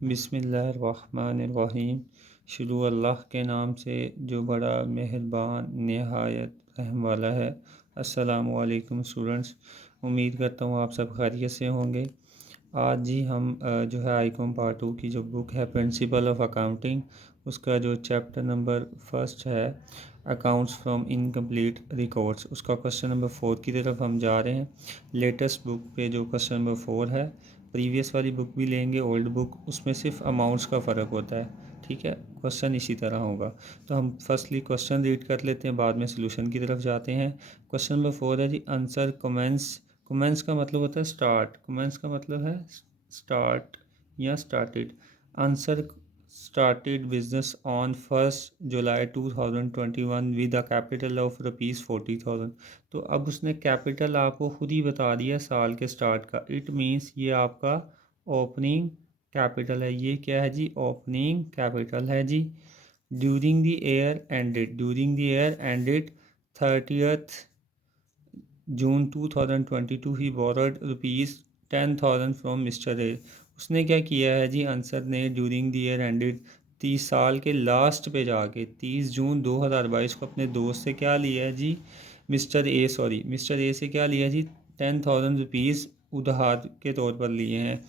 बिस्मिल्लाहिर्रहमानिर्रहीम। शुरू अल्लाह के नाम से जो बड़ा मेहरबान नहायत रहम वाला है। अस्सलामु अलैकुम स्टूडेंट्स, उम्मीद करता हूँ आप सब खैरियत से होंगे। आज जी हम जो है आईकॉम पार्ट 2 की जो बुक है प्रिंसिपल ऑफ अकाउंटिंग, उसका जो चैप्टर नंबर फर्स्ट है अकाउंट्स फ्रॉम इनकम्प्लीट रिकॉर्ड्स, उसका क्वेश्चन नंबर 4 की तरफ हम जा रहे हैं। लेटेस्ट बुक पे जो क्वेश्चन नंबर 4 है, प्रीवियस वाली बुक भी लेंगे ओल्ड बुक, उसमें सिर्फ अमाउंट्स का फ़र्क होता है। ठीक है, क्वेश्चन इसी तरह होगा। तो हम फर्स्टली क्वेश्चन रीड कर लेते हैं, बाद में सॉल्यूशन की तरफ जाते हैं। क्वेश्चन नंबर 4 है जी, आंसर कमेंस। कमेंस का मतलब होता है स्टार्ट, कमेंस का मतलब है स्टार्ट या started. Answer started business on 1 July 2021 with a capital of ₹40,000। तो अब उसने कैपिटल आपको खुद ही बता दिया साल के स्टार्ट का। इट मीन्स ये आपका ओपनिंग कैपिटल है। ये क्या है जी? ओपनिंग कैपिटल है जी। During the year ended, during the year ended 30th June 2022 he borrowed ₹10,000 from mister A. उसने क्या किया है जी? आंसर ने ड्यूरिंग द ईयर एंडेड 30 साल के लास्ट पे जाके 30 जून 2022 को अपने दोस्त से क्या लिया है जी? मिस्टर ए से क्या लिया जी? ₹10,000 उधार के तौर पर लिए हैं।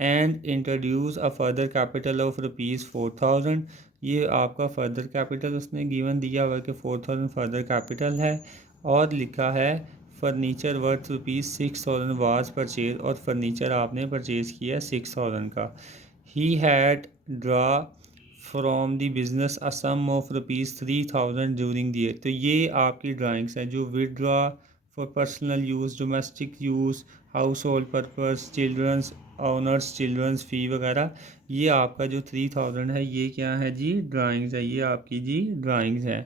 And introduce a further capital of ₹4,000। ये आपका फर्दर कैपिटल उसने गिवन दिया हुआ कि 4,000 फर्दर कैपिटल है। और लिखा है फर्नीचर वर्थ ₹6,000 वाज परचेज, और फर्नीचर आपने परचेज़ किया 6,000 का। He had draw from the business a sum of ₹3,000 during the year. तो ये आपकी ड्राइंग्स हैं जो withdraw for personal use, domestic use, household purpose, children's honours, children's fee वगैरह। ये आपका जो 3,000 है ये क्या है जी? ड्राइंग्स है। ये आपकी जी ड्राइंग्स है।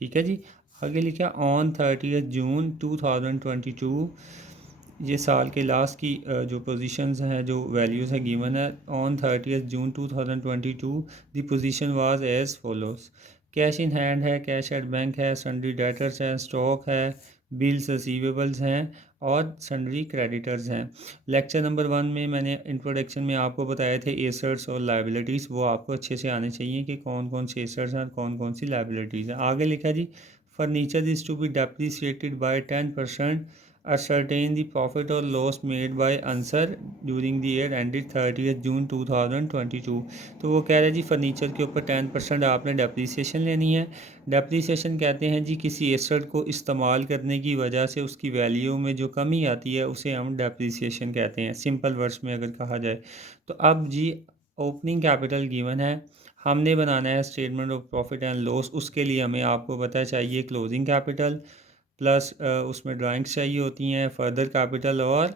ठीक है जी। आगे लिखा ऑन 30 जून 2022। ये साल के लास्ट की जो पोजीशंस हैं, जो वैल्यूज़ हैं गिवन है। On 30 June 2022 the position was as follows. Cash in hand है, कैश एट बैंक है, सन्ड्री डेटर्स है, स्टॉक है, बिल्स रिसीवेबल्स हैं और सन्ड्री क्रेडिटर्स हैं। लेक्चर नंबर 1 में मैंने इंट्रोडक्शन में आपको बताए थे एसेट्स और लाइबिलिटीज़, वो आपको अच्छे से आने चाहिए कि कौन कौन से एसेट्स हैं और कौन कौन सी लाइबिलिटीज़ हैं। आगे लिखा जी, furniture is to be depreciated by 10%। ascertain the profit or loss made by answer during the year ended 30th June 2022। तो वो कह रहे हैं जी फर्नीचर के ऊपर 10% आपने डेप्रीसिएशन लेनी है। डेप्रीसिएशन कहते हैं जी किसी एसेट को इस्तेमाल करने की वजह से उसकी वैल्यू में जो कमी आती है उसे हम डेप्रीसिएशन कहते हैं, सिंपल वर्ड्स में अगर कहा जाए। तो अब जी ओपनिंग कैपिटल गिवन है, हमने बनाना है statement of profit and loss. उसके लिए हमें आपको पता चाहिए क्लोजिंग कैपिटल प्लस उसमें ड्राइंग्स चाहिए होती हैं, फर्दर कैपिटल और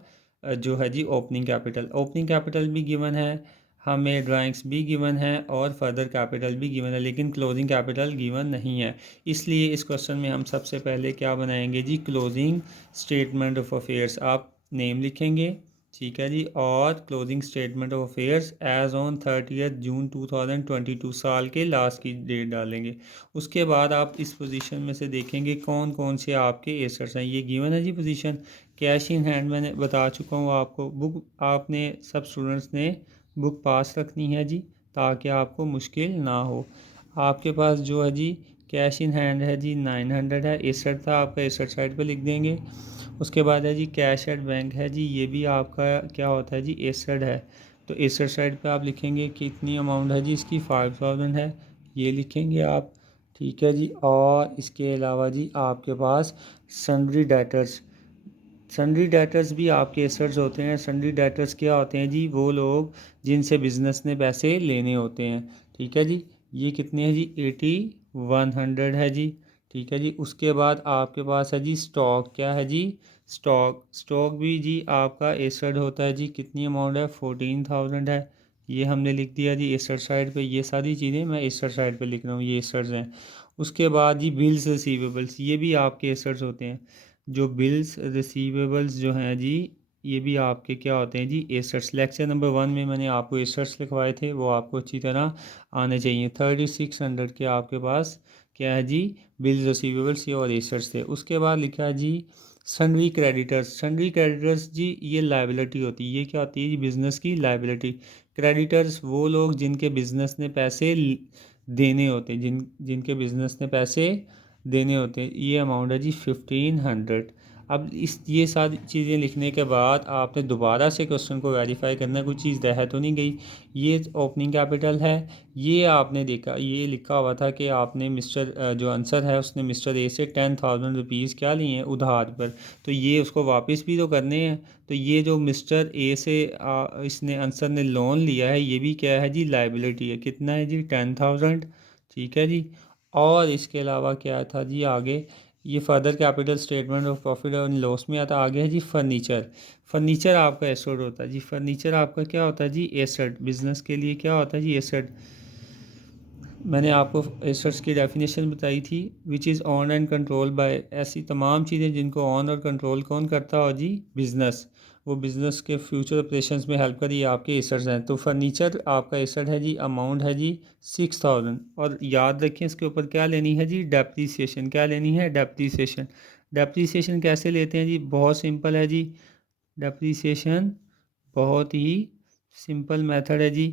जो है जी ओपनिंग कैपिटल। ओपनिंग कैपिटल भी गिवन है, हमें ड्राइंग्स भी गिवन है और फर्दर कैपिटल भी गिवन है, लेकिन क्लोजिंग कैपिटल गिवन नहीं है। इसलिए इस क्वेश्चन में हम सबसे पहले क्या बनाएंगे जी? Closing statement of affairs. आप नेम लिखेंगे, ठीक है जी, और closing statement of affairs as on 30th June 2022 साल के लास्ट की डेट डालेंगे। उसके बाद आप इस पोजीशन में से देखेंगे कौन कौन से आपके एसेट्स हैं। ये गिवन है जी पोजीशन। कैश इन हैंड मैंने बता चुका हूँ आपको। बुक आपने सब स्टूडेंट्स ने बुक पास रखनी है जी, ताकि आपको मुश्किल ना हो। आपके पास जो है जी कैश इन हैंड है जी 900 है। एसेट था आपका, एसेट साइड पे लिख देंगे। उसके बाद है जी कैश एट बैंक है जी, ये भी आपका क्या होता है जी? एसेट है। तो एसेट साइड पे आप लिखेंगे कितनी अमाउंट है जी इसकी? 5,000 है, ये लिखेंगे आप। ठीक है जी। और इसके अलावा जी आपके पास सन्ड्री डेटर्स, सन्ड्री डेटर्स भी आपके एसेट्स होते हैं। सन्ड्री डेटर्स क्या होते हैं जी? वो लोग जिनसे बिजनेस ने पैसे लेने होते हैं। ठीक है जी। ये कितने हैं जी? 8100 है जी। ठीक है जी। उसके बाद आपके पास है जी स्टॉक। क्या है जी? स्टॉक। स्टॉक भी जी आपका एसेट होता है जी। कितनी अमाउंट है? 14,000 है, ये हमने लिख दिया जी एसेट साइड पे। ये सारी चीज़ें मैं एसेट साइड पे लिख रहा हूँ, ये एसेट्स हैं। उसके बाद जी बिल्स रिसीवेबल्स, ये भी आपके एसेट्स होते हैं। जो बिल्स रिसीवेबल्स जो हैं जी, ये भी आपके क्या होते हैं जी? एसेट्स। लेक्चर नंबर 1 में मैंने आपको एसेट्स लिखवाए थे, वो आपको अच्छी तरह आने चाहिए। 3600 के आपके पास क्या है जी? बिल्स रिसीवेबल्स ये और एसेट्स थे। उसके बाद लिखा है जी सन्ड्री क्रेडिटर्स जी ये लाइबिलिटी होती है। ये क्या होती है जी? बिज़नेस की लाइबिलिटी। क्रेडिटर्स वो लोग जिनके बिज़नेस ने पैसे देने होते हैं, जिनके बिज़नेस ने पैसे देने होते हैं। ये अमाउंट है जी 1500। अब इस ये सारी चीज़ें लिखने के बाद आपने दोबारा से क्वेश्चन को वेरीफाई करना, कोई चीज़ रह तो नहीं गई। ये ओपनिंग कैपिटल है। ये आपने देखा, ये लिखा हुआ था कि आपने जो आंसर है उसने मिस्टर ए से 10,000 रुपीज़ क्या लिए हैं उधार पर, तो ये उसको वापस भी तो करने हैं। तो ये जो मिस्टर ए से इसने आंसर ने लोन लिया है, ये भी क्या है जी? लाइबिलिटी है। कितना है जी? 10,000। ठीक है जी। और इसके अलावा क्या था जी आगे? ये further capital statement of profit and loss में आता। आगे है जी फर्नीचर। फर्नीचर आपका एसेट होता है जी। फर्नीचर आपका क्या होता है जी? एसेट। बिजनेस के लिए क्या होता है जी? एसेट। मैंने आपको एसेट्स की डेफिनेशन बताई थी। Which is on and control by, ऐसी तमाम चीज़ें जिनको ऑन और कंट्रोल कौन करता हो जी? बिज़नेस। वो बिज़नेस के फ्यूचर ऑपरेशंस में हेल्प करिए, आपके एसेट्स हैं। तो फर्नीचर आपका एसेट है जी। अमाउंट है जी 6000। और याद रखें इसके ऊपर क्या लेनी है जी? डेप्रीसिएशन। क्या लेनी है? डेप्रीसिएशन। डेप्रीसिएशन कैसे लेते हैं जी? बहुत सिंपल है जी। डेप्रीसिएशन बहुत ही सिंपल मेथड है जी।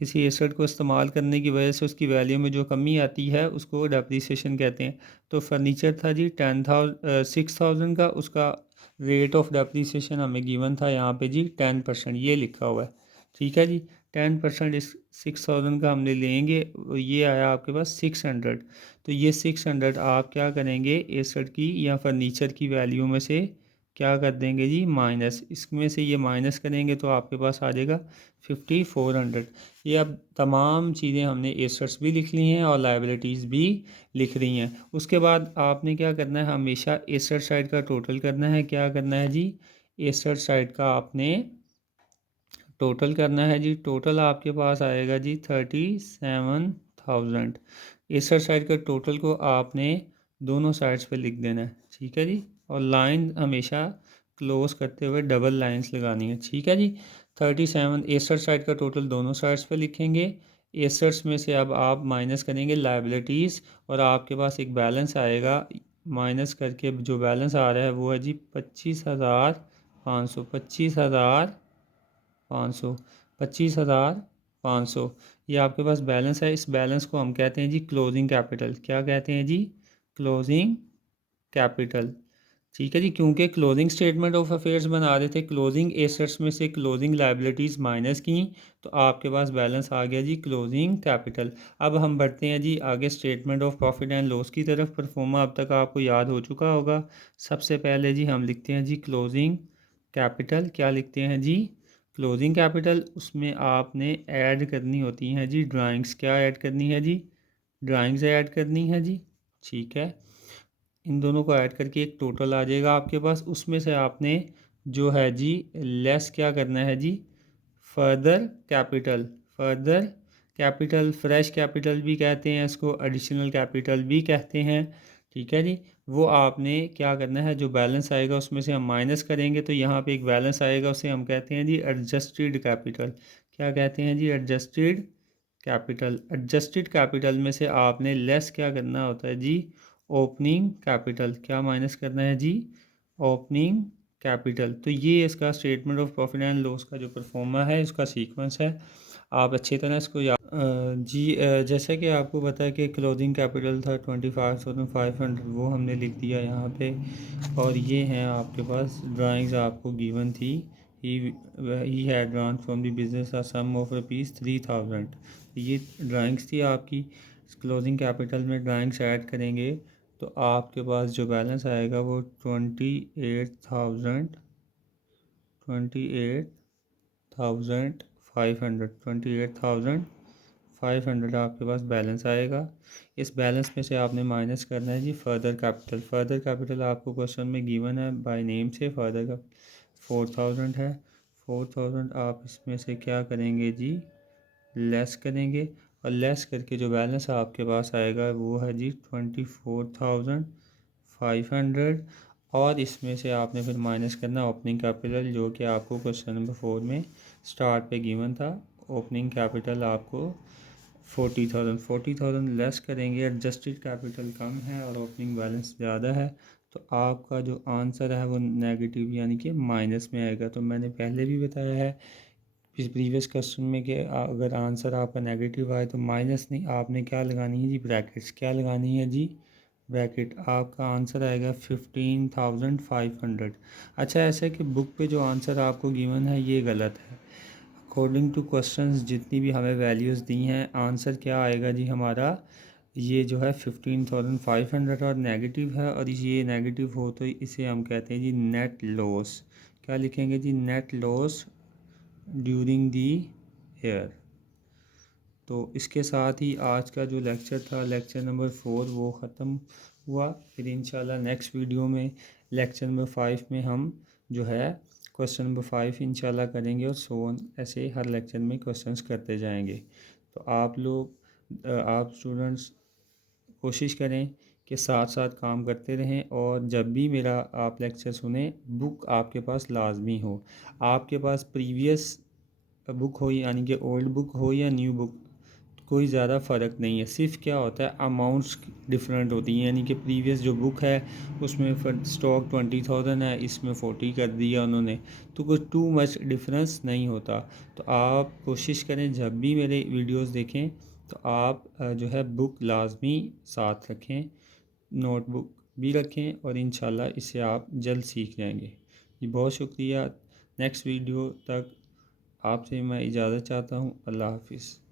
किसी एसेट को इस्तेमाल करने की वजह से उसकी वैल्यू में जो कमी आती है उसको डेप्रीसिएशन कहते हैं। तो फर्नीचर था जी 6,000 का, उसका रेट ऑफ डेप्रीसिएशन हमें गिवन था यहाँ पे जी 10%, ये लिखा हुआ है। ठीक है जी। 10% इस 6,000 का हमने लेंगे, ये आया आपके पास 600। तो ये 600 आप क्या करेंगे? एसेट की या फर्नीचर की वैल्यू में से क्या कर देंगे जी? माइनस। इसमें से ये माइनस करेंगे तो आपके पास आ जाएगा 5400। ये अब तमाम चीज़ें हमने एसेट्स भी लिख ली हैं और लाइबिलिटीज़ भी लिख रही हैं। उसके बाद आपने क्या करना है? हमेशा एसेट साइड का टोटल करना है। क्या करना है जी? एसेट साइड का आपने टोटल करना है जी। टोटल आपके पास आएगा जी 37,000। एसेट साइड का टोटल को आपने दोनों साइड्स पे लिख देना है। ठीक है जी। और लाइन हमेशा क्लोज करते हुए डबल लाइंस लगानी है। ठीक है जी। 37 एसेट साइड का टोटल दोनों साइड्स पे लिखेंगे। एसेट्स में से अब आप माइनस करेंगे लाइबिलिटीज़, और आपके पास एक बैलेंस आएगा। माइनस करके जो बैलेंस आ रहा है वो है जी 25,500। 25,500। 25,500 ये आपके पास बैलेंस है। इस बैलेंस को हम कहते हैं जी क्लोजिंग कैपिटल। क्या कहते हैं जी? Closing capital. ठीक है जी। क्योंकि क्लोजिंग स्टेटमेंट ऑफ अफेयर्स बना रहे थे, क्लोजिंग एसेट्स में से क्लोजिंग लाइबिलिटीज़ माइनस की, तो आपके पास बैलेंस आ गया जी क्लोजिंग कैपिटल। अब हम बढ़ते हैं जी आगे statement of profit and loss की तरफ। परफॉर्मा अब तक आपको याद हो चुका होगा। सबसे पहले जी हम लिखते हैं जी क्लोजिंग कैपिटल। क्या लिखते हैं जी? Closing capital. उसमें आपने ऐड करनी होती हैं जी ड्राइंग्स। क्या ऐड करनी है जी? ड्राइंग्स ऐड करनी है जी। ठीक है। इन दोनों को ऐड करके एक टोटल आ जाएगा आपके पास। उसमें से आपने जो है जी लेस क्या करना है जी? Further capital. Further capital, fresh capital भी कहते हैं इसको, एडिशनल कैपिटल भी कहते हैं। ठीक है जी। वो आपने क्या करना है? जो बैलेंस आएगा उसमें से हम माइनस करेंगे, तो यहाँ पे एक बैलेंस आएगा, उसे हम कहते हैं जी एडजस्टेड कैपिटल। क्या कहते हैं जी? Adjusted capital. एडजस्टेड कैपिटल में से आपने लेस क्या करना होता है जी? Opening capital. क्या माइनस करना है जी? Opening capital. तो ये इसका statement of profit and loss का जो परफॉर्मा है, इसका सीक्वेंस है। आप अच्छी तरह इसको याद जी जैसा कि आपको पता है कि क्लोजिंग कैपिटल था 25,500, वो हमने लिख दिया यहाँ पे। और ये हैं आपके पास ड्राइंग्स आपको गिवन थी। He had drawn from the business a sum of ₹3,000। ये ड्राइंग्स थी आपकी। क्लोजिंग कैपिटल में ड्राइंग्स ऐड करेंगे तो आपके पास जो बैलेंस आएगा वो 28,000, 28,500, 28,500 आपके पास बैलेंस आएगा। इस बैलेंस में से आपने माइनस करना है जी फर्दर कैपिटल। फर्दर कैपिटल आपको क्वेश्चन में गिवन है बाय नेम से। फर्दर का 4,000 है। 4,000 आप इसमें से क्या करेंगे जी? लेस करेंगे, और लेस करके जो बैलेंस आपके पास आएगा वो है जी 24,500। और इसमें से आपने फिर माइनस करना ओपनिंग कैपिटल, जो कि आपको क्वेश्चन नंबर 4 में स्टार्ट पे गिवन था। ओपनिंग कैपिटल आपको 40,000। 40,000 लेस करेंगे, एडजस्टेड कैपिटल कम है और ओपनिंग बैलेंस ज़्यादा है, तो तो आपका जो आंसर है वो नेगेटिव यानी कि माइनस में आएगा। तो मैंने पहले भी बताया है इस प्रीवियस क्वेश्चन में कि अगर आंसर आपका नेगेटिव आए तो माइनस नहीं, आपने क्या लगानी है जी, ब्रैकेट्स। क्या लगानी है जी, ब्रैकेट। आपका आंसर आएगा 15,500। अच्छा, ऐसा है कि बुक पे जो आंसर आपको गिवन है ये गलत है। अकॉर्डिंग टू क्वेश्चंस जितनी भी हमें वैल्यूज़ दी हैं, आंसर क्या आएगा जी हमारा, ये जो है 15,500 और नेगेटिव है, और ये नेगेटिव हो तो इसे हम कहते हैं जी नेट लॉस। क्या लिखेंगे जी, net loss during the year. तो इसके साथ ही आज का जो लेक्चर था, लेक्चर नंबर 4, वो ख़त्म हुआ। फिर इंशाल्लाह नेक्स्ट वीडियो में लेक्चर नंबर 5 में हम जो है क्वेश्चन नंबर 5 इंशाल्लाह करेंगे, और सो ऑन, ऐसे हर लेक्चर में क्वेश्चंस करते जाएंगे। तो आप लोग आप स्टूडेंट्स कोशिश करें कि साथ साथ काम करते रहें, और जब भी मेरा आप लेक्चर सुने बुक आपके पास लाजमी हो। आपके पास प्रीवियस बुक हो यानी कि ओल्ड बुक हो या न्यू बुक, कोई ज़्यादा फ़र्क नहीं है। सिर्फ क्या होता है, अमाउंट्स डिफरेंट होती हैं, यानी कि प्रीवियस जो बुक है उसमें स्टॉक 20,000 है, इसमें 40 कर दिया उन्होंने, तो कुछ टू मच डिफरेंस नहीं होता। तो आप कोशिश करें जब भी मेरे वीडियोस देखें तो आप जो है बुक लाजमी साथ रखें, नोटबुक भी रखें, और इंशाल्लाह इससे आप जल्द सीख जाएंगे। जी बहुत शुक्रिया। नेक्स्ट वीडियो तक आपसे मैं इजाज़त चाहता हूँ। अल्लाह हाफिज़।